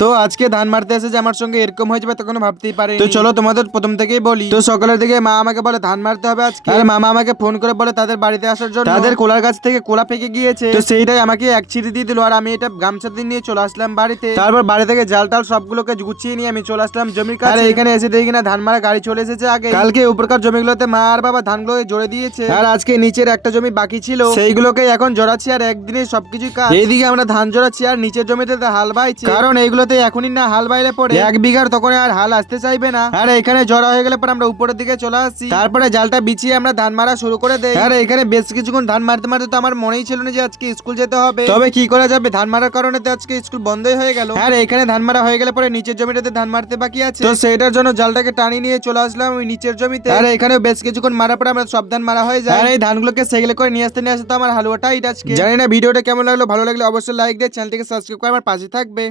তো আজকে ধান মারতে এসে যে আমার সঙ্গে এরকম হয়ে যাবে তখন ভাবতেই পারি। তো চলো তোমাদের প্রথম থেকেই বলি। তো সকালের দিকে মা আমাকে বলে ধান মারতে হবে আজকে, আর মামা আমাকে ফোন করে বলে তাদের বাড়িতে আসার জন্য। তাদের কোলার গাছ থেকে কোলা পেকে গিয়েছে, তো সেইটাই আমাকে এক ছিঁড়ে দিয়ে দিল, আর আমি এটা গামছা দিয়ে নিয়ে চলে আসলাম বাড়িতে। তারপর বাড়ি থেকে জাল টাল সবগুলোকে গুছিয়ে নিয়ে আমি চলে আসলাম জমির কাছে। আর এখানে এসে দেখি না ধান মারা গাড়ি চলে এসেছে আগে। কালকে উপরকার জমিগুলোতে মা আর বাবা ধানগুলোকে জোড়ে দিয়েছে, আর আজকে নিচের একটা জমি বাকি ছিল, সেইগুলোকে এখন জোড়াচ্ছি। আর একদিনে সবকিছু কাজ। এইদিকে আমরা ধান জোড়াচ্ছি আর নিচের জমিতে হাল বাইছি, কারণ এইগুলোতে এখনই না হাল বাইলে পরে 1 বিঘার তখন আর হাল আসতে চাইবে না। আর এখানে জড়া হয়ে গেলে পরে আমরা উপরের দিকে চলে আসছি, তারপরে জালটা বিছিয়ে আমরা ধান মারা শুরু করে দেই। আর এখানে বেশ কিছুক্ষণ ধান মারতে মারতে তো আমার মনেই ছিল না যে আজকে স্কুল যেতে হবে, তবে কি করা যাবে, ধান মারার কারণে তো আজকে স্কুল বন্ধই হয়ে গেল। আর এখানে ধান মারা হয়ে গেলে পরে নিচের জমিটাতে ধান মারতে বাকি আছে, তো সেইটার জন্য জালটাকে টানি নিয়ে চলে আসলাম ওই নিচের জমিতে। আর এখানে বেশ কিছুক্ষণ মারার পরে আমরা সব ধান মারা হয়ে যায়। আর এই ধানগুলোকে সেগলে করে নিয়ে আসতে তো আমার হালুয়াটাই আজকে। জানি না ভিডিওটা কেমন লাগলো, ভালো লাগলে অবশ্যই লাইক দিয়ে চ্যানেলটিকে সাবস্ক্রাইব করে আমার পাশে থাকবে।